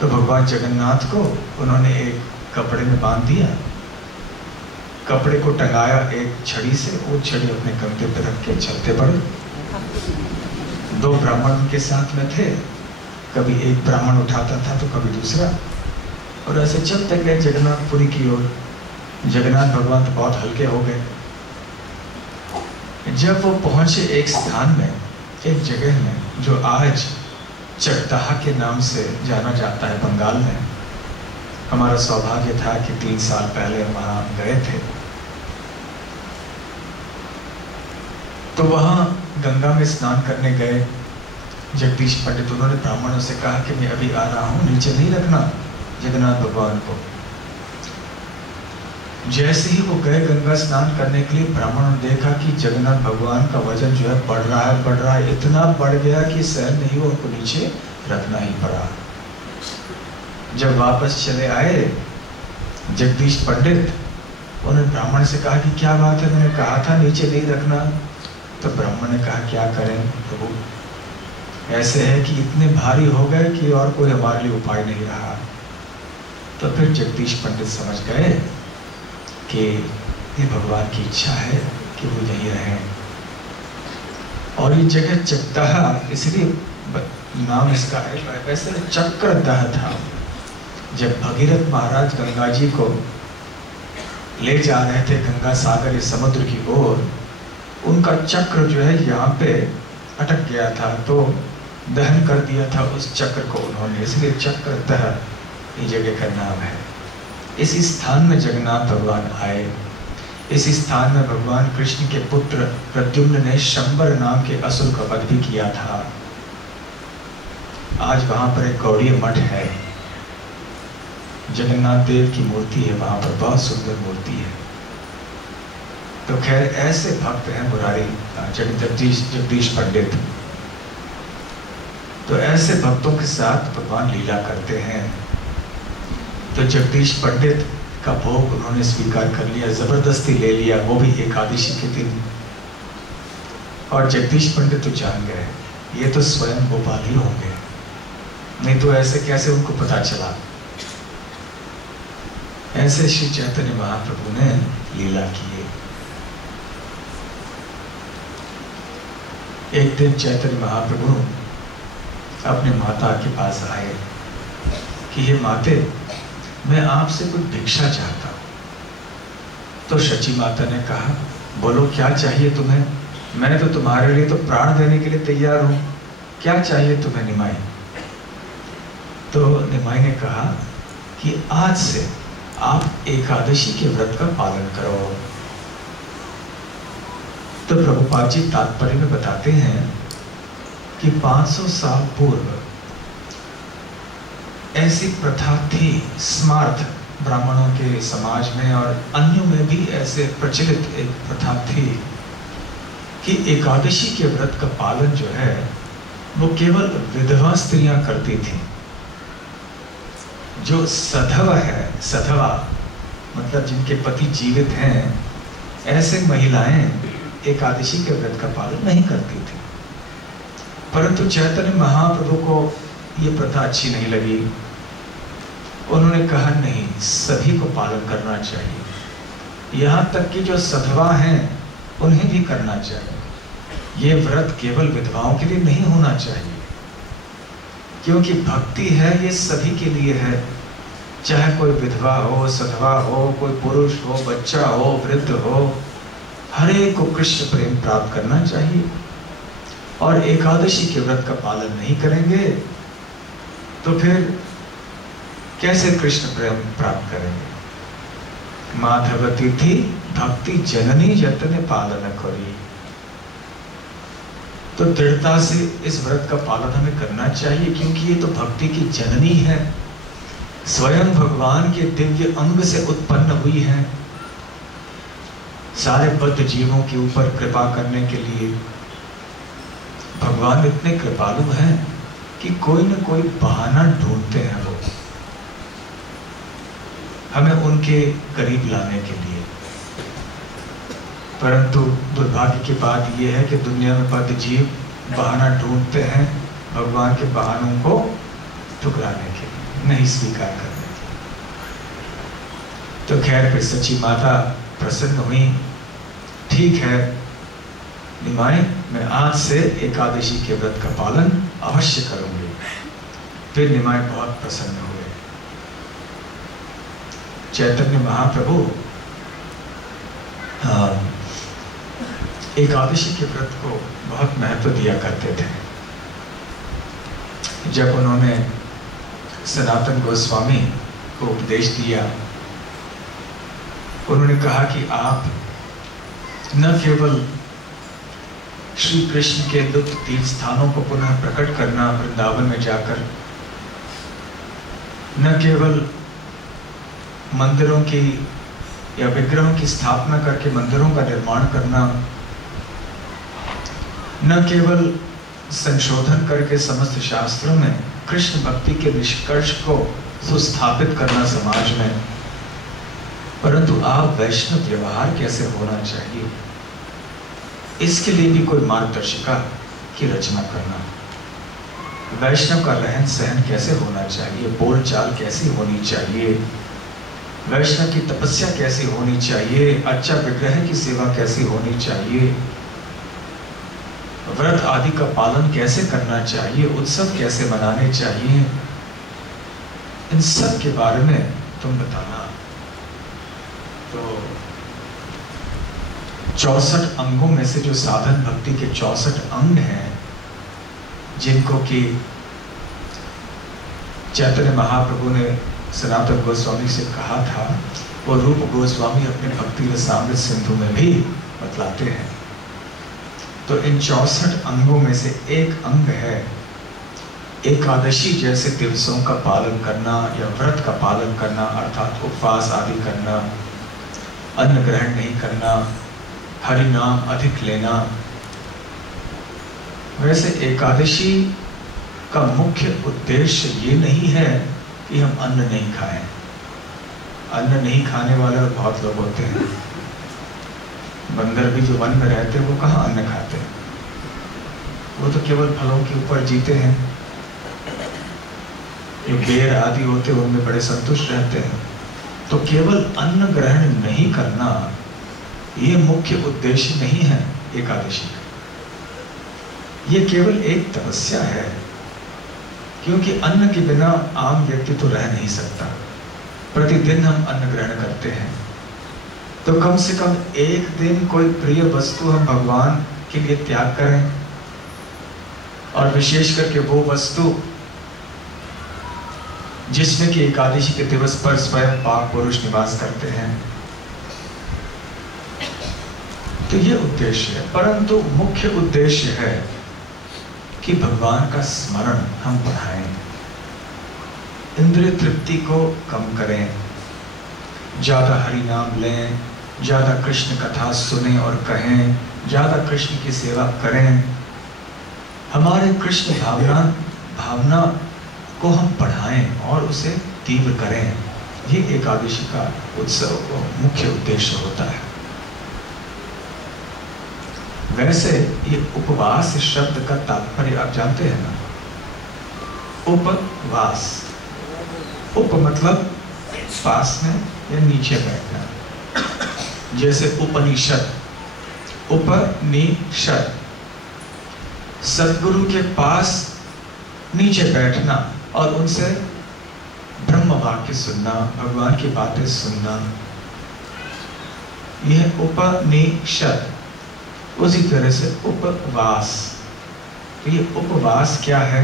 तो भगवान जगन्नाथ को उन्होंने एक कपड़े में बांध दिया, कपड़े को टंगाया एक छड़ी से, वो छड़ी अपने कंधे पर रख के चलते पड़े। दो ब्राह्मण उनके साथ में थे, कभी एक ब्राह्मण उठाता था तो कभी दूसरा, और ऐसे चलते गए जगन्नाथपुरी की ओर। जगन्नाथ भगवान तो बहुत हल्के हो गए। जब वो पहुंचे एक स्थान में, एक जगह में जो आज चकदाहा के नाम से जाना जाता है बंगाल में। हमारा सौभाग्य था कि 3 साल पहले हम वहाँ गए थे। तो वहाँ गंगा में स्नान करने गए। जगदीश पंडित, उन्होंने ब्राह्मणों से कहा कि मैं अभी आ रहा हूँ, नीचे नहीं रखना जगन्नाथ भगवान को। जैसे ही वो गए गंगा स्नान करने के लिए, ब्राह्मणों ने देखा कि जगन्नाथ भगवान का वजन जो है बढ़ रहा है, इतना बढ़ गया कि सहन नहीं हुआ, उनको नीचे रखना ही पड़ा। जब वापस चले आए जगदीश पंडित, उन्होंने ब्राह्मण से कहा कि क्या बात है, मैंने कहा था नीचे नहीं रखना। तो ब्राह्मण ने कहा क्या करें प्रभु, ऐसे है कि इतने भारी हो गए कि और कोई हमारे लिए उपाय नहीं रहा। तो फिर जगदीश पंडित समझ गए कि ये भगवान की इच्छा है कि वो यहीं रहें। और ये जगह चकदाहा इसलिए नाम इसका है, वैसे चक्रदाह था। जब भगीरथ महाराज गंगा जी को ले जा रहे थे गंगा सागर समुद्र की ओर, उनका चक्र जो है यहाँ पे अटक गया था, तो दहन कर दिया था उस चक्र को उन्होंने, इसलिए चक्रदाह ये जगह का नाम है। इस स्थान में जगन्नाथ भगवान आए। इस स्थान में भगवान कृष्ण के पुत्र प्रद्युम्न ने शंबर नाम के असुर का वध भी किया था। आज वहां पर एक गौड़ीय मठ है, जगन्नाथ देव की मूर्ति है वहां पर, बहुत सुंदर मूर्ति है। तो खैर ऐसे भक्त हैं मुरारी जगदीश पंडित, तो ऐसे भक्तों के साथ भगवान लीला करते हैं। तो जगदीश पंडित का भोग उन्होंने स्वीकार कर लिया, जबरदस्ती ले लिया, वो भी एकादशी के दिन। और जगदीश पंडित तो जान गए ये तो स्वयं गोपाल ही होंगे, नहीं तो ऐसे कैसे उनको पता चला। ऐसे श्री चैतन्य महाप्रभु ने लीला की। एक दिन चैतन्य महाप्रभु अपने माता के पास आए कि हे माते, मैं आपसे कुछ भिक्षा चाहता हूँ। तो शची माता ने कहा, बोलो क्या चाहिए तुम्हें, मैं तो तुम्हारे लिए तो प्राण देने के लिए तैयार हूँ, क्या चाहिए तुम्हें निमाई। तो निमाई ने कहा कि आज से आप एकादशी के व्रत का पालन करो। तो प्रभुपाद जी तात्पर्य में बताते हैं कि 500 साल पूर्व ऐसी प्रथा थी, स्मार्त ब्राह्मणों के समाज में और अन्यों में भी ऐसे प्रचलित एक प्रथा थी कि एकादशी के व्रत का पालन जो है वो केवल विधवा स्त्रियां करती थी। जो सधवा है, सधवा मतलब जिनके पति जीवित हैं, ऐसे महिलाएं एकादशी के व्रत का पालन नहीं करती थी। परंतु चैतन्य महाप्रभु को ये प्रथा अच्छी नहीं लगी। उन्होंने कहा नहीं, सभी को पालन करना चाहिए, यहाँ तक कि जो सधवा हैं उन्हें भी करना चाहिए। ये व्रत केवल विधवाओं के लिए नहीं होना चाहिए, क्योंकि भक्ति है ये सभी के लिए है, चाहे कोई विधवा हो, सधवा हो, कोई पुरुष हो, बच्चा हो, वृद्ध हो, हर एक को कृष्ण प्रेम प्राप्त करना चाहिए। और एकादशी के व्रत का पालन नहीं करेंगे तो फिर कैसे कृष्ण प्रेम प्राप्त करेंगे। माधव तिथि भक्ति जननी जतने पालन करी। तो दृढ़ता से इस व्रत का पालन हमें करना चाहिए, क्योंकि ये तो भक्ति की जननी है, स्वयं भगवान के दिव्य अंग से उत्पन्न हुई है। सारे बद्ध जीवों के ऊपर कृपा करने के लिए भगवान इतने कृपालु हैं कि कोई न कोई बहाना ढूंढते हैं वो हमें उनके करीब लाने के लिए। परंतु दुर्भाग्य की बात यह है कि दुनिया में बद्ध जीव बहाना ढूंढते हैं भगवान के बहानों को ठुकराने के लिए, नहीं स्वीकार करने के लिए। तो खैर फिर सच्ची माता प्रसन्न हुई। ठीक है निमाई, मैं आज से एकादशी के व्रत का पालन अवश्य करूंगी। फिर निमाई बहुत प्रसन्न हुए। चैतन्य महाप्रभु एकादशी के व्रत को बहुत महत्व दिया करते थे। जब उन्होंने सनातन गोस्वामी को उपदेश दिया, उन्होंने कहा कि आप न केवल श्री कृष्ण के लुप्त तीर्थ स्थानों को पुनः प्रकट करना वृंदावन में जाकर, न केवल मंदिरों की या विग्रहों की स्थापना करके मंदिरों का निर्माण करना, न केवल संशोधन करके समस्त शास्त्रों में कृष्ण भक्ति के निष्कर्ष को सुस्थापित करना समाज में, परंतु आप वैष्णव व्यवहार कैसे होना चाहिए, इसके लिए भी कोई मार्गदर्शिका की रचना करना। वैष्णव का रहन सहन कैसे होना चाहिए, बोलचाल कैसी होनी चाहिए, वैष्णव की तपस्या कैसी होनी चाहिए, अच्छा विग्रह की सेवा कैसी होनी चाहिए, व्रत आदि का पालन कैसे करना चाहिए, उत्सव कैसे मनाने चाहिए, इन सब के बारे में तुम बताना। तो 64 अंगों में से जो साधन भक्ति के 64 अंग हैं, जिनको कि चैतन्य महाप्रभु ने सनातन गोस्वामी से कहा था, वो रूप गोस्वामी अपने भक्ति रसामृत सिंधु में भी बतलाते हैं। तो इन 64 अंगों में से एक अंग है एकादशी जैसे दिवसों का पालन करना या व्रत का पालन करना, अर्थात उपवास आदि करना, अन्न ग्रहण नहीं करना, हरि नाम अधिक लेना। वैसे एकादशी का मुख्य उद्देश्य ये नहीं है कि हम अन्न नहीं खाएं। अन्न नहीं खाने वाले और बहुत लोग होते हैं। बंदर भी जो वन में रहते हैं वो कहाँ अन्न खाते हैं, वो तो केवल फलों के ऊपर जीते हैं। जो बेर आदि होते हैं उनमें बड़े संतुष्ट रहते हैं। तो केवल अन्न ग्रहण नहीं करना ये मुख्य उद्देश्य नहीं है एकादशी का। ये केवल एक तपस्या है, क्योंकि अन्न के बिना आम व्यक्ति तो रह नहीं सकता। प्रतिदिन हम अन्न ग्रहण करते हैं, तो कम से कम एक दिन कोई प्रिय वस्तु हम भगवान के लिए त्याग करें, और विशेष करके वो वस्तु जिसमें कि एकादशी के दिवस पर स्वयं पाक पुरुष निवास करते हैं। तो ये उद्देश्य है, परंतु मुख्य उद्देश्य है कि भगवान का स्मरण हम बढ़ाएं, इंद्रिय तृप्ति को कम करें, ज्यादा हरि नाम लें, ज्यादा कृष्ण कथा सुने और कहें, ज्यादा कृष्ण की सेवा करें, हमारे कृष्ण भावना को हम बढ़ाएं और उसे तीव्र करें। ये एकादशी का उत्सव मुख्य उद्देश्य होता है। वैसे ये उपवास शब्द का तात्पर्य आप जानते हैं ना, उपवास, उप मतलब पास में या नीचे बैठना, जैसे उपनिषद, उपनिषद सद्गुरु के पास नीचे बैठना और उनसे ब्रह्म वाक्य सुनना, भगवान की बातें सुनना, यह उपनिषद। उसी तरह से उपवास, तो ये उपवास क्या है?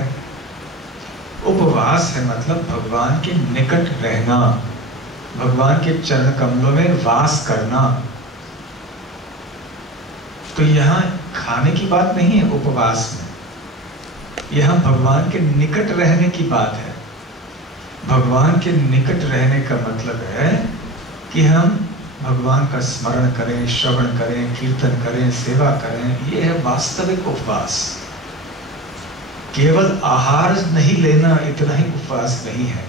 उपवास है मतलब भगवान के निकट रहना, भगवान के चरण कमलों में वास करना। तो यहाँ खाने की बात नहीं है उपवास में, यहाँ भगवान के निकट रहने की बात है। भगवान के निकट रहने का मतलब है कि हम भगवान का स्मरण करें, श्रवण करें, कीर्तन करें, सेवा करें। ये है वास्तविक उपवास। केवल आहार नहीं लेना इतना ही उपवास नहीं है।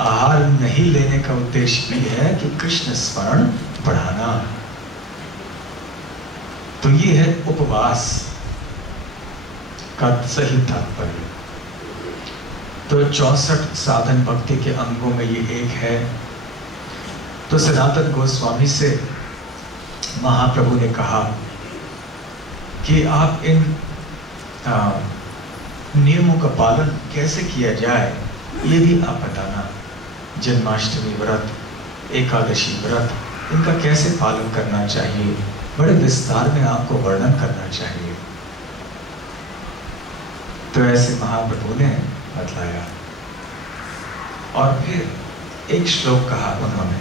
आहार नहीं लेने का उद्देश्य भी है कि कृष्ण स्मरण बढ़ाना। तो ये है उपवास का सही तात्पर्य। तो 64 साधन भक्ति के अंगों में ये एक है। तो सनातन गोस्वामी से महाप्रभु ने कहा कि आप इन नियमों का पालन कैसे किया जाए, ये भी आप बताना। जन्माष्टमी व्रत, एकादशी व्रत, इनका कैसे पालन करना चाहिए, बड़े विस्तार में आपको वर्णन करना चाहिए। तो ऐसे महाप्रभु ने बतलाया। और फिर एक श्लोक कहा उन्होंने,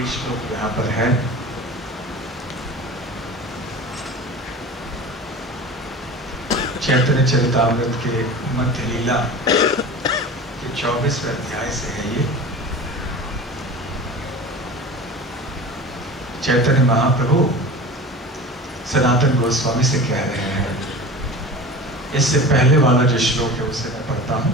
ये श्लोक यहाँ पर है। चैतन्य चरितामृत के मध्य लीला के 24वें अध्याय से है ये। चैतन्य महाप्रभु सनातन गोस्वामी से कह रहे हैं। इससे पहले वाला जो श्लोक है उसे मैं पढ़ता हूं।